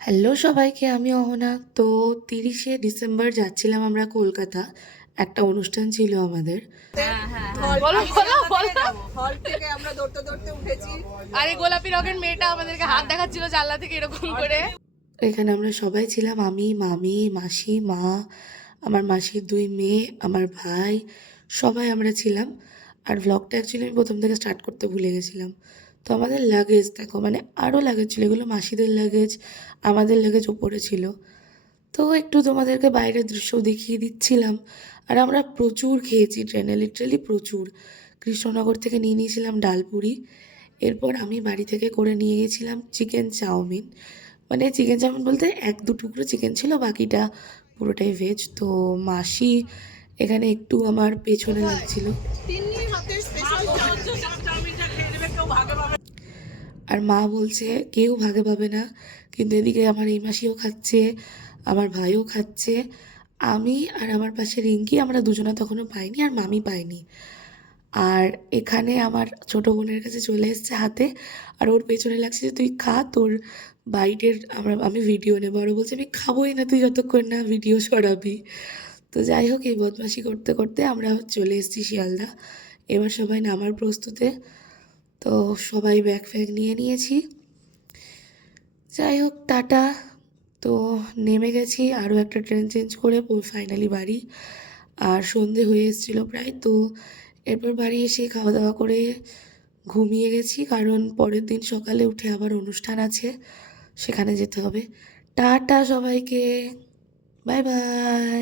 Hello সবাইকে, আমি অহনা। তো 30শে ডিসেম্বর যাচ্ছিলাম আমরা কলকাতা। একটা অনুষ্ঠান ছিল আমাদের। হ্যাঁ হ্যাঁ হল বলো আমি বলো জানলা বলো থেকে যাবো। হল থেকে আমরা দৌড়তে দৌড়তে উঠেছি। আরে গোলাপি রঙের মেয়েটা আমাদেরকে হাত দেখাচ্ছিল জানলা থেকে এরকম করে। এখানে আমরা সবাই ছিলাম, আমি, মামি, মাসি, মা, আমার মাসির 2 মেয়ে, আমার ভাই, সবাই আমরা ছিলাম। আর ভ্লগটা অ্যাকচুয়ালি আমি প্রথম থেকে স্টার্ট করতে ভুলে গেছিলাম। তো আমাদের লাগেজ দেখো, মানে আরও লাগেজ ছিল, এগুলো মাসিদের লাগেজ, আমাদের লাগেজ ওপরে ছিল। তো একটু তোমাদেরকে বাইরের দৃশ্যও দেখিয়ে দিচ্ছিলাম। আর আমরা প্রচুর খেয়েছি ট্রেনে, লিটারালি প্রচুর। কৃষ্ণনগর থেকে নিয়ে নিয়েছিলাম ডালপুরি। এরপর আমি বাড়ি থেকে করে নিয়ে গেছিলাম চিকেন চাউমিন। মানে চিকেন চাউমিন বলতে 1-2 টুকরো চিকেন ছিল, বাকিটা পুরোটাই ভেজ। তো মাসি এখানে একটু আমার পেছনে লাগছিল। তিন্নি হাতের স্পেশাল চাউমিনটা খেয়ে নেবে, কেউ ভাগে পাবে। আর মা বলছে কেউ ভাগে পাবে না, কিন্তু এদিকে আমার এই মাসিও খাচ্ছে, আমার ভাইও খাচ্ছে। আমি আর আমার পাশে রিঙ্কি, আমরা দুজনে তখনও পাইনি, আর মামি পাইনি। আর এখানে আমার ছোট বোনের কাছে চলে এসেছে হাতে, আর ওর পেছনে লাগছে যে তুই খা, তোর বাইটের আমি ভিডিও নেবো। আরও বলছে আমি খাবোই না তুই যতক্ষণ না ভিডিও সরাবি। তো যাই হোক, এই বদমাশি করতে করতে আমরা চলে এসেছি শিয়ালদা। এবার সবাই নামার প্রস্তুতে। তো সবাই ব্যাগ ফ্যাগ নিয়ে নিয়েছি। যাই হোক, টাটা। তো নেমে গেছি, আরও একটা ট্রেন চেঞ্জ করে ফাইনালি বাড়ি। আর সন্ধে হয়ে এসেছিলো প্রায়। তো এরপর বাড়ি এসে খাওয়া দাওয়া করে ঘুমিয়ে গেছি, কারণ পরের দিন সকালে উঠে আবার অনুষ্ঠান আছে, সেখানে যেতে হবে। টাটা সবাইকে, বাই বাই।